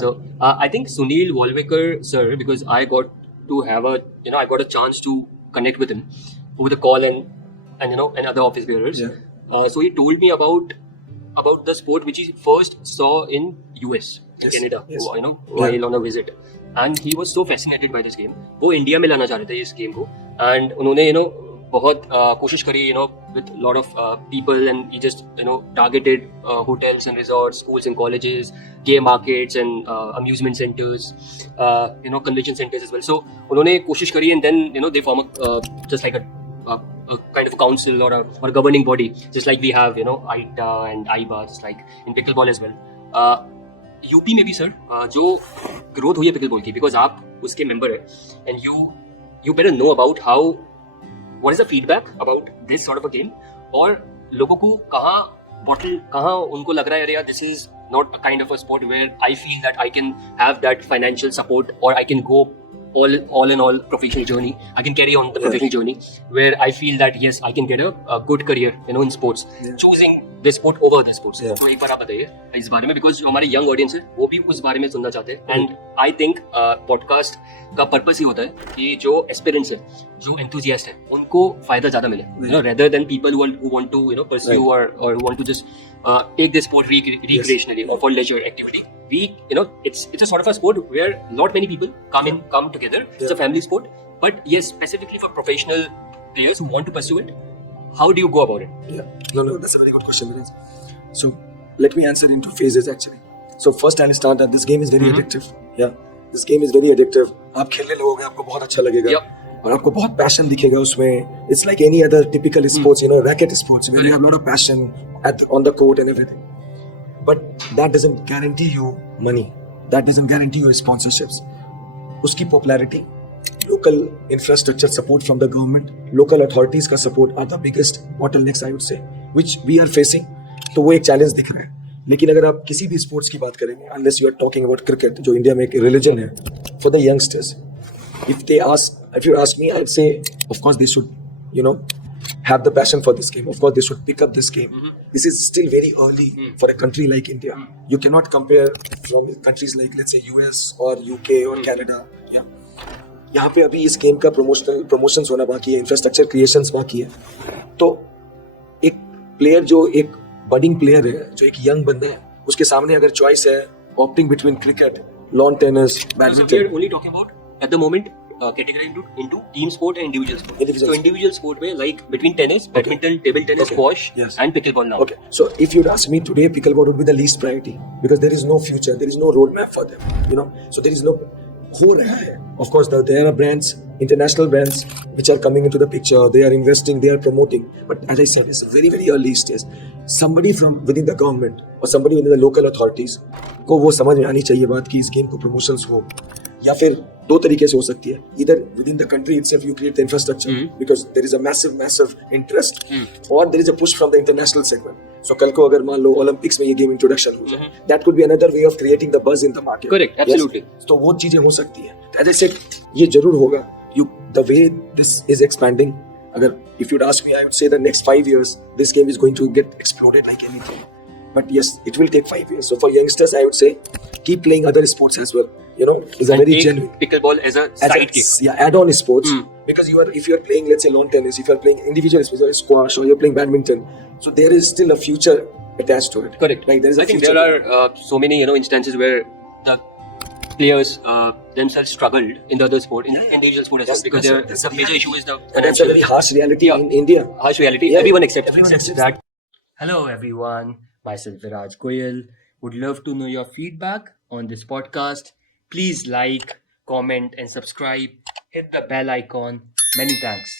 So I think Sunil Walwekar, sir, because I got to have a, I got a chance to connect with him over the call and other office bearers. Yeah. So he told me about the sport which he first saw in US, in Yes, Canada, yes. while on a visit. And he was so fascinated by this game. वो India में लाना चाह रहे थे इस game को, and उन्होंने बहुत कोशिश करी with lot of people, and he just targeted hotels and resorts, schools and colleges, game markets and amusement centers, convention centers as well. So उन्होंने कोशिश करी, and then they form a just like a kind of a council or a governing body, just like we have ITA and IBA, just like in pickleball as well. UP में भी sir जो growth हुई है pickleball की, because आप उसके member है, and you better know about how what is the feedback about this sort of a game, और लोगों को कहाँ उनको लग रहा है, अरे यार this is not a kind of a sport where I feel that I can have that financial support, और I can go all in all professional journey. I can carry on the professional journey where I feel that yes, I can get a good career in sports, choosing this sport over the sports. तो एक बार आप बताइए इस बारे में, because जो हमारे young audience है वो भी उस बारे में सुनना चाहते हैं, एंड आई थिंक पॉडकास्ट का पर्पस ही होता है कि जो एस्पिरेंट्स है, जो एंथुजियास्ट है, उनको फायदा ज्यादा मिले, rather than people who want to pursue or who want to just take this sport recreationally or for leisure activity. It's a sort of a sport where not many people come together. It's a family sport, but yes, specifically for professional players who want to pursue it, how do you go about it? No, that's a very good question, Viraj. So let me answer into phases actually. So first I'll start that this game is very addictive. This game is very addictive. आप खेलने लगोगे, आपको बहुत अच्छा लगेगा, और आपको बहुत पैशन दिखेगा उसमें. It's like any other typical sports, racket sports, where you have a lot of passion on the court and everything. But that doesn't guarantee you money. That doesn't guarantee you sponsorships. उसकी popularity, local infrastructure support from the government, local authorities का support are the biggest bottlenecks I would say, which we are facing. तो वो एक challenge दिख रहा है. लेकिन अगर आप किसी भी स्पोर्ट्स की बात करेंगे, unless you are talking about cricket, जो इंडिया में एक religion है, for the youngsters, if you ask me, I'd say of course they should have the passion for this game. Of course they should pick up this game. This is still very early for a country like India. You cannot compare from countries like let's say US or UK or Canada. यहाँ पे अभी इस game का promotions होना बाकी है, infrastructure creations बाकी है. तो एक प्लेयर जो एक बडिंग प्लेयर है, जो एक यंग बंदा है, उसके सामने अगर चॉइस है opting between cricket, lawn tennis, badminton. We are only talking about at the moment categorized into team sport and individual sport. So individual sport में like between tennis, badminton, table tennis, squash and pickleball now. Okay. So if you'd ask me today, pickleball would be the least priority because there is no future, there is no roadmap for them. So there is no. हो रहा है. Of course, there are brands, international brands, which are coming into the picture. They are investing, they are promoting. But as I said, it's a very, very early stage. Somebody from within the government or somebody within the local authorities को वो समझ में आनी चाहिए बात कि इस game को promotions हो, या फिर दो तरीके से हो सकती है. Either within the country itself you create the infrastructure because there is a massive interest, or there is a push from the international segment. So कल को अगर मान लो Olympics में ये game introduction हो जाए, that could be another way of creating the buzz in the market. Correct, absolutely. Yes? तो वो चीजें हो सकती है. As I said, ये जरूर होगा. The way this is expanding, अगर if you'd ask me, I would say the next 5 years this game is going to get exploded like anything. But yes, it will take 5 years. So for youngsters, I would say keep playing other sports as well. Is a very genuine pickleball as a sidekick. Add-on sports. Because if you are playing, let's say, lawn tennis, if you are playing individual sports, or squash, or you're playing badminton, so there is still a future attached to it. Correct. Like there is I think there are so many instances where the players themselves struggled in the other sport, in individual sport as well, because the major issue is the and that's a very harsh reality in India. Harsh reality. Everyone accepts that. Hello everyone, myself Viraj Goyal. Would love to know your feedback on this podcast. Please like, comment and subscribe. Hit the bell icon. Many thanks.